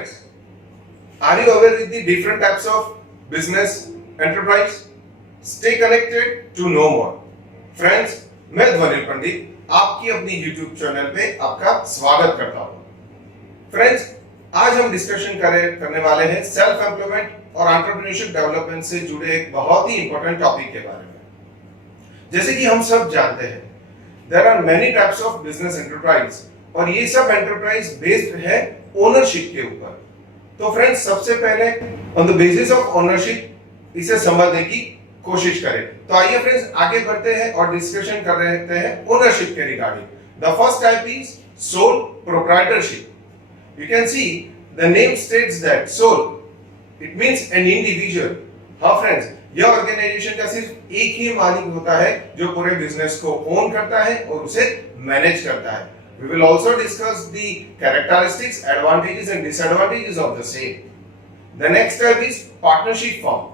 friends, are you aware with the different types of business enterprise? Stay connected to know more. Friends, मैं ध्वनिल पंडित आपकी अपनी YouTube channel पे आपका स्वागत करता हूँ। फ्रेंड्स, आज हम डिस्कशन करने वाले हैं सेल्फ एम्प्लॉयमेंट और एंटरप्रेन्योरशिप डेवलपमेंट से जुड़े एक बहुत ही इंपॉर्टेंट टॉपिक के बारे में। जैसे कि हम सब जानते हैं, there are many types of business enterprise और ये सब एंटरप्राइज बेस्ड है ओनरशिप के ऊपर। तो फ्रेंड्स, सबसे पहले on the basis of ownership इसे समझने की कोशिश करें। तो आइए फ्रेंड्स आगे बढ़ते हैं और डिस्कशन कर रहे हैं ओनरशिप के regarding. The first type is sole proprietorship. You can see the name states that sole it means an individual. हाँ फ्रेंड्स, यह ऑर्गेनाइजेशन का सिर्फ एक ही मालिक होता है जो पूरे बिजनेस को ओन करता है और उसे मैनेज करता है। We will also discuss the characteristics, advantages and disadvantages of the same. The next type is partnership firm,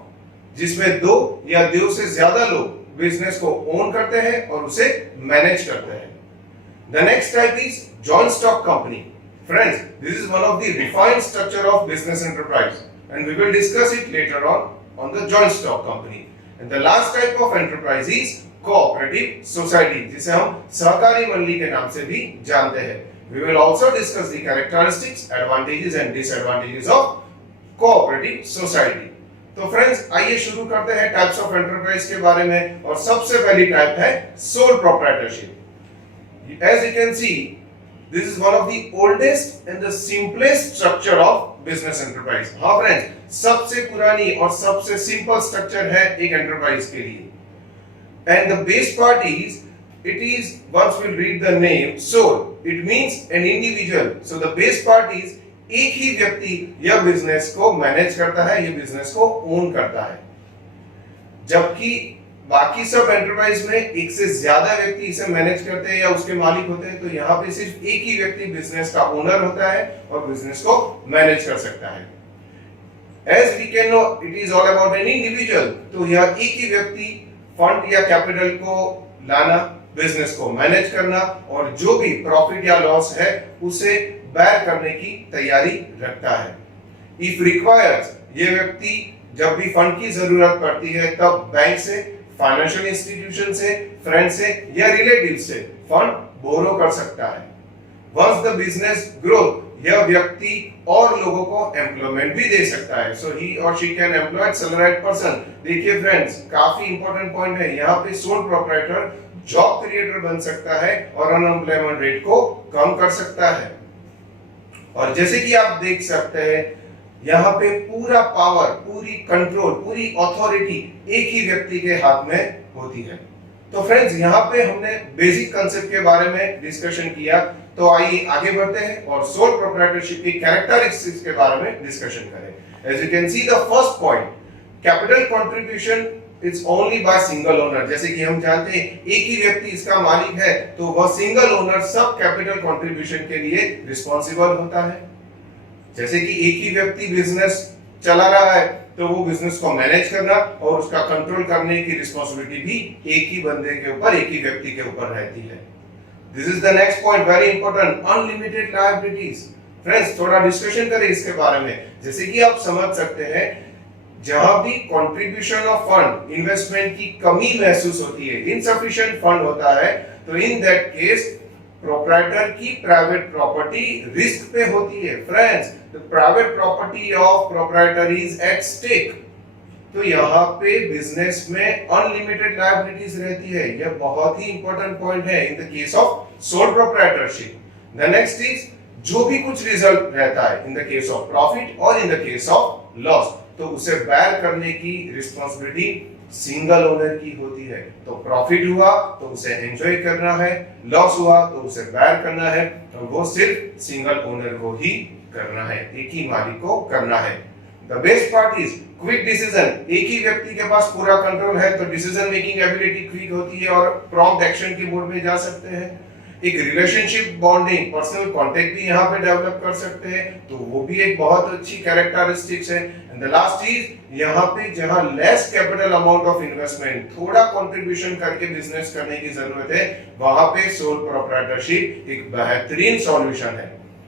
जिसमें दो या दो से ज्यादा लोग बिजनेस को ओन करते हैं और उसे मैनेज करते हैं। The next type is joint stock company. Friends, this is one of the refined structure of business enterprise, and we will discuss it later on the joint stock company. And the last type of enterprise is cooperative society, जिसे हम सहकारी मंडली के नाम से भी जानते हैं। We will also discuss the characteristics, advantages and disadvantages of cooperative society. तो फ्रेंड्स, आइए शुरू करते हैं टाइप्स ऑफ एंटरप्राइज के बारे में। और सबसे पहली टाइप है sole proprietorship. As you can see, this is one of the oldest and the simplest structure of business enterprise. हाँ फ्रेंड्स, सबसे पुरानी और सबसे सिंपल स्ट्रक्चर है एक एंटरप्राइज के लिए। And the base part is, it is, once we'll read the name, soul, it means an individual. So the base part is, एक ही व्यक्ति यह बिजनेस को मैनेज करता है, यह बिजनेस को ओन करता है। जबकि बाकी सब एंटरप्राइज में एक से ज्यादा व्यक्ति इसे मैनेज करते हैं या उसके मालिक होते हैं, तो यहाँ पे सिर्फ एक ही व्यक्ति बिजनेस का ओनर होता है और बिजनेस को मैनेज कर सकता है। As we can know, it is all about an individual. तो यह एक ही व्यक्ति फंड या कैपिटल को लाना, बिजनेस को मैनेज करना और जो भी प्रॉफिट या लॉस है उसे बेयर करने की तैयारी रखता है। इफ रिक्वायर्स, ये व्यक्ति जब भी फंड की जरूरत पड़ती है तब बैंक से, फाइनेंशियल इंस्टीट्यूशन से, फ्रेंड से या रिलेटिव से फंड बोरो कर सकता है। वंस द बिजनेस ग्रोथ, यह व्यक्ति और लोगों को एम्प्लॉयमेंट भी दे सकता है। सो ही और she can employ salaried person. देखिए फ्रेंड्स, काफी इंपॉर्टेंट पॉइंट है यहाँ पे। सोल प्रोप्राइटर जॉब क्रिएटर बन सकता है और अनएम्प्लॉयमेंट रेट को कम कर सकता है। और जैसे कि आप देख सकते हैं, यहाँ पे पूरा पावर, पूरी कंट्रोल, पूरी अथॉरिटी एक ही व्यक्ति के हाथ में होती है। तो फ्रेंड्स, यहाँ पे हमने बेसिक कंसेप्ट के बारे में डिस्कशन किया। तो आइए आगे बढ़ते हैं और सोल प्रोप्राइटरशिप की कैरेक्टरिस्टिक्स के बारे में डिस्कशन करें। As you can see, the first point, capital contribution is only by single owner. जैसे कि हम जानते हैं, एक ही व्यक्ति इसका मालिक है, तो वह सिंगल ओनर सब कैपिटल कंट्रीब्यूशन के लिए रिस्पॉन्सिबल होता है। जैसे कि एक ही व्यक्ति बिजनेस चला रहा है, तो वो बिजनेस को मैनेज करना और उसका कंट्रोल करने की रिस्पॉन्सिबिलिटी भी एक ही बंदे के ऊपर, एक ही व्यक्ति के ऊपर रहती है। This is the next point, very important, unlimited liabilities. Friends, थोड़ा डिस्कशन करें इसके बारे में। जैसे कि आप समझ सकते हैं, जहां भी कंट्रीब्यूशन ऑफ फंड, इन्वेस्टमेंट की कमी महसूस होती है, इनसफिशिएंट फंड होता है, तो इन दैट केस प्रोप्राइटर की प्राइवेट प्रॉपर्टी रिस्क पे होती है। Friends, the private property of proprietor is at stake. तो यहाँ पे बिजनेस में अनलिमिटेड लायबिलिटीज रहती है। यह बहुत ही इंपॉर्टेंट पॉइंट है in the case of sole proprietorship. The next is, जो भी कुछ रिजल्ट रहता है in the case of profit और in the case of loss, तो उसे बेयर करने की रिस्पॉन्सिबिलिटी सिंगल ओनर की होती है। तो प्रॉफिट हुआ तो उसे एंजॉय करना है, लॉस हुआ तो उसे बेयर करना है, और वो सिर्फ सिंगल ओनर को ही करना है, एक ही मालिक को करना है। The best part is quick decision. एक ही व्यक्ति के पास पूरा कंट्रोल है, तो डिसीजन मेकिंग एबिलिटी क्विक होती है और प्रॉम्प्ट एक्शन की मोड में जा सकते हैं। एक रिलेशनशिप बॉन्डिंग, पर्सनल कांटेक्ट भी यहाँ पे डेवलप कर सकते हैं, तो वो भी एक बहुत अच्छी कैरेक्टरिस्टिक्स है। एंड द लास्ट इज, यहाँ पे जहाँ less capital amount of investment, थोड़ा कंट्रीब्यूशन करके बिजनेस करने की जरूरत है, वहां पे सोल प्रोप्राइटरशिप एक बेहतरीन सॉल्यूशन है।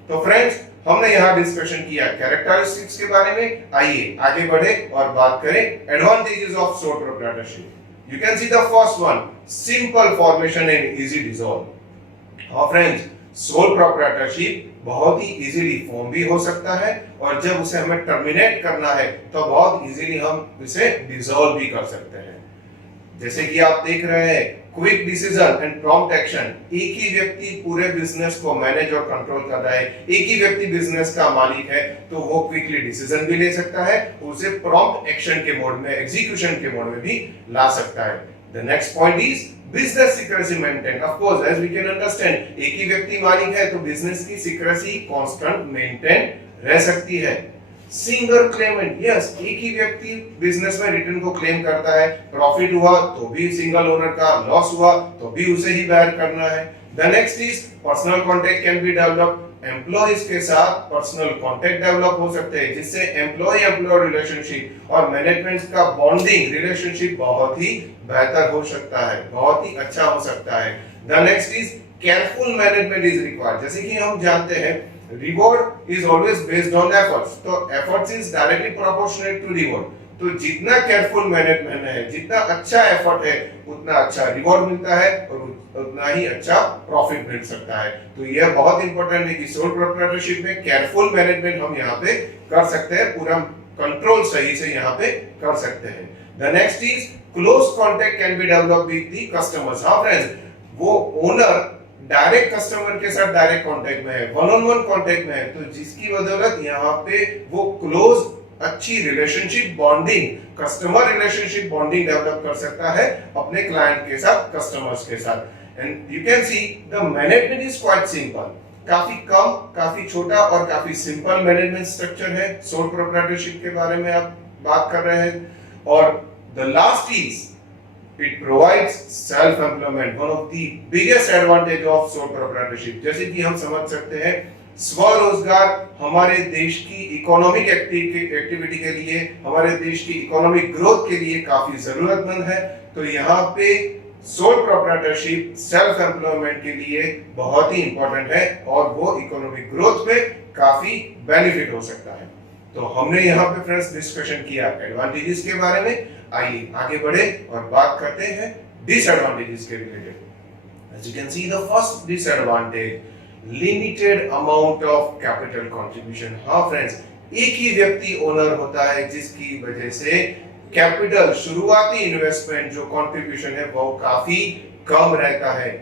तो फ्रेंड्स, हमने यहाँ डिस्कशन किया कैरेक्टरिस्टिक्स के बारे में। आइए आगे बढ़े और बात करें advantages of sole proprietorship. You can see the first one, simple formation and easy dissolve. हाँ फ्रेंड्स, सोल प्रोप्राइटरशिप बहुत ही इजीली फॉर्म भी हो सकता है और जब उसे हमें टर्मिनेट करना है तो बहुत इजीली हम इसे डिसॉल्व भी कर सकते हैं। जैसे कि आप देख रहे हैं, quick decision and prompt action. एक ही व्यक्ति पूरे बिजनेस को मैनेज और कंट्रोल कर रहा है, एक ही व्यक्ति बिजनेस का मालिक है, तो वो क्विकली डिसीजन भी ले सकता है, उसे प्रॉम्प्ट एक्शन के मोड में, एग्जीक्यूशन के मोड में भी ला सकता है। The next point is business secrecy maintain. Of course as we can understand, एक ही व्यक्ति मालिक है तो बिजनेस की सीक्रेसी कांस्टेंट मेंटेन रह सकती है। सिंगल क्लेमेंट, यस, एक ही व्यक्ति बिजनेस में रिटर्न को क्लेम करता है, प्रॉफिट हुआ तो भी सिंगल ओनर का, लॉस हुआ तो भी उसे ही बेयर करना है। The next is personal contact can be developed. Employees के साथ पर्सनल कॉन्टैक्ट डेवलप हो सकते हैं, जिससे एम्प्लॉय एम्प्लॉय रिलेशनशिप और मैनेजमेंट का बॉन्डिंग रिलेशनशिप बहुत ही बेहतर हो सकता है, बहुत ही अच्छा हो सकता है। The next is careful management is required. जैसे कि हम जानते हैं reward is always based on efforts, तो efforts is directly proportionate to reward. तो जितना केयरफुल मैनेजमेंट है, जितना अच्छा एफर्ट है, उतना अच्छा रिवॉर्ड मिलता है और उतना ही अच्छा प्रॉफिट मिल सकता है। तो यह बहुत इंपॉर्टेंट है कि सोल प्रोप्राइटरशिप में केयरफुल मैनेजमेंट हम यहाँ पे कर सकते हैं, पूरा कंट्रोल सही से यहाँ पे कर सकते हैं। The next is close contact can be develop with the customers. हाँ फ्रेंड्स, वो ओनर डायरेक्ट कस्टमर के साथ डायरेक्ट कांटेक्ट में है, वन ऑन वन कांटेक्ट में है, तो जिसकी बदौलत यहाँ पे वो क्लोज अच्छी relationship bonding, customer relationship bonding develop कर सकता है अपने क्लाइंट के साथ, कस्टमर्स के साथ। And you can see the management is quite simple, काफी कम, काफी छोटा और काफी सिंपल मैनेजमेंट स्ट्रक्चर है। सोल प्रोप्राइटरशिप के बारे में आप बात कर रहे हैं। और the last is it provides self employment, one of the biggest advantage of sole proprietorship। जैसे कि हम समझ सकते हैं, स्वरोजगार हमारे देश की इकोनॉमिक एक्टिविटी के लिए, हमारे देश की इकोनॉमिक ग्रोथ के लिए काफी जरूरतमंद है। तो यहाँ पे सोल प्रोप्राइटरशिप सेल्फ एम्प्लॉयमेंट के लिए बहुत ही इंपॉर्टेंट है और वो इकोनॉमिक ग्रोथ में काफी बेनिफिट हो सकता है। तो हमने यहाँ पे फ्रेंड्स डिस्कशन किया एडवांटेजेस के बारे में। आइए आगे बढ़े और बात करते हैं डिसएडवांटेजेस के related. As you can see, the first disadvantage, limited amount of capital contribution। हाँ फ्रेंड्स, एक ही व्यक्ति ओनर होता है, जिसकी वजह से कैपिटल, शुरुआती इन्वेस्टमेंट जो कंट्रीब्यूशन है वो काफी कम रहता है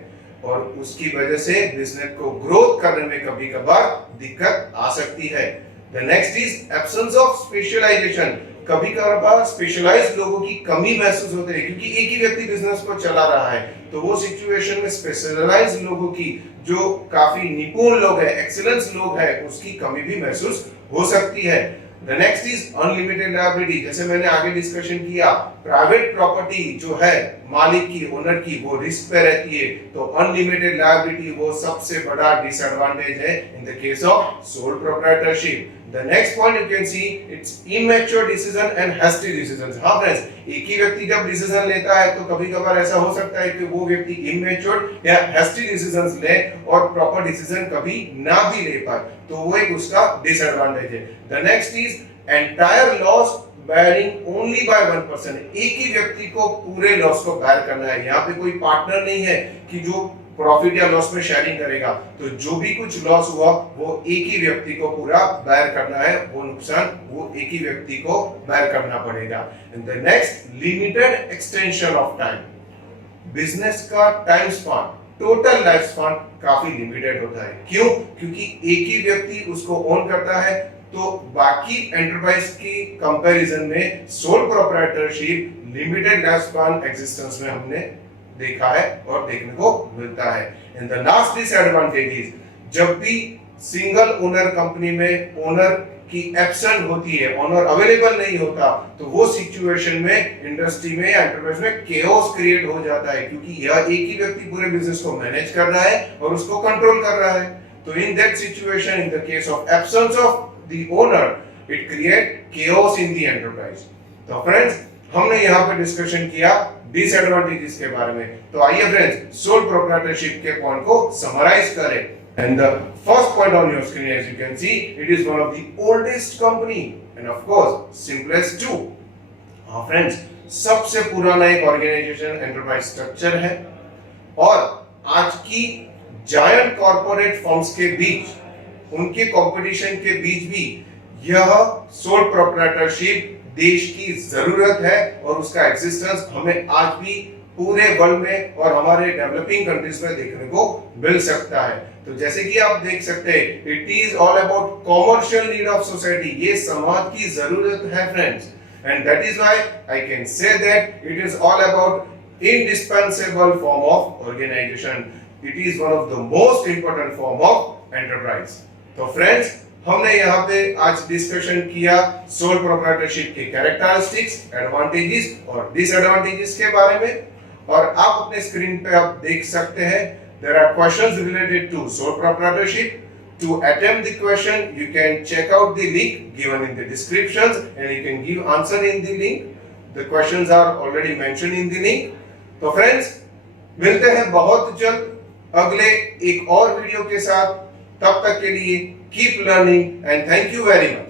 और उसकी वजह से बिजनेस को ग्रोथ करने में कभी कभार दिक्कत आ सकती है। The next is absence of specialization। कभी कभार स्पेशलाइज्ड लोगों की कमी महसूस होती है, क्योंकि एक ही व्यक्ति बिजनेस को चला रहा है, तो वो सिचुएशन में स्पेशलाइज्ड लोगों की, जो काफी निपुण लोग हैं, एक्सीलेंस लोग हैं, उसकी कमी भी महसूस हो सकती है। The next is unlimited liability। जैसे मैंने आगे डिस्कशन किया, प्राइवेट प्रॉपर्टी जो है मालिक की, ओनर की, वो रिस्क पे रहती है, तो अनलिमिटेड लायबिलिटी वो सबसे बड़ा डिसएडवांटेज है in the case of sole proprietorship. The next point you can see, it's immature decision and hasty decisions। हाँ फ्रेंड्स, एक ही व्यक्ति जब डिसीजन लेता है तो कभी कभार ऐसा हो सकता है कि वो व्यक्ति इमेच्योर या हैस्टी डिसीजंस ले और प्रॉपर डिसीजन कभी ना भी ले पाए, तो वो एक उसका डिसएडवांटेज है। The next is entire loss bearing only by one person। एक ही व्यक्ति को पूरे लॉस को बेयर करना है, यहाँ पे कोई पार्टनर नहीं है कि जो प्रॉफिट या लॉस में शेयरिंग करेगा, तो जो भी कुछ लॉस हुआ वो एक ही व्यक्ति को पूरा बेयर करना है, वो नुकसान वो एक ही व्यक्ति को बेयर करना पड़ेगा। And the next, limited extension of time. Business का time span, total life span काफी लिमिटेड होता है। क्यों? क्योंकि एक ही व्यक्ति उसको ओन करता है, तो बाकी एंटरप्राइज की कंपैरिजन में sole proprietorship limited life span existence में हमने देखा है और देखने को मिलता है। And the last disadvantage is, जब भी सिंगल ओनर कंपनी में ओनर की एब्सेंट होती है, ओनर अवेलेबल नहीं होता, तो वो सिचुएशन में इंडस्ट्री में या एंटरप्राइज में केओस क्रिएट हो जाता है, क्योंकि यह एक ही व्यक्ति पूरे बिजनेस को मैनेज कर रहा है और उसको कंट्रोल कर रहा है। तो in that situation, in the case of absence of the owner, it create chaos in the enterprise. तो फ्रेंड्स, हमने यहाँ पे डिस्कशन किया डिसएडवांटेजेस के बारे में। तो आइए फ्रेंड्स, सोल प्रोप्राइटरशिप के पॉइंट को समराइज करें। And the first point on your screen, as you can see, it is one of the oldest company and of course simplest too. हाँ फ्रेंड्स, सबसे पुराना एक ऑर्गेनाइजेशन एंटरप्राइज स्ट्रक्चर है और आज की जायंट कॉर्पोरेट फर्म्स के बीच, उनके कंपटीशन के बीच भी यह सोल प्रोप्राइटरशिप देश की जरूरत है और उसका एग्जिस्टेंस हमें आज भी पूरे वर्ल्ड में और हमारे डेवलपिंग कंट्रीज में देखने को मिल सकता है। तो जैसे कि आप देख सकते हैं, it is all about commercial need of society, ये समाज की जरूरत है friends, and that is why I can say that it is all about indispensable form of organization, it is one of the most important form of enterprise. तो friends, हमने यहाँ पे आज डिस्कशन किया सोल प्रोप्राइटरशिप के characteristics, advantages और disadvantages के बारे में, और आप अपने स्क्रीन पे आप देख सकते हैं there are questions related to sole proprietorship. To attempt the question, you can check out the link given in the descriptions and you can give answer in the link. The questions are already mentioned in the link. तो friends, मिलते हैं बहुत जल्द अगले एक और video के साथ। तब तक के लिए keep learning and thank you very much.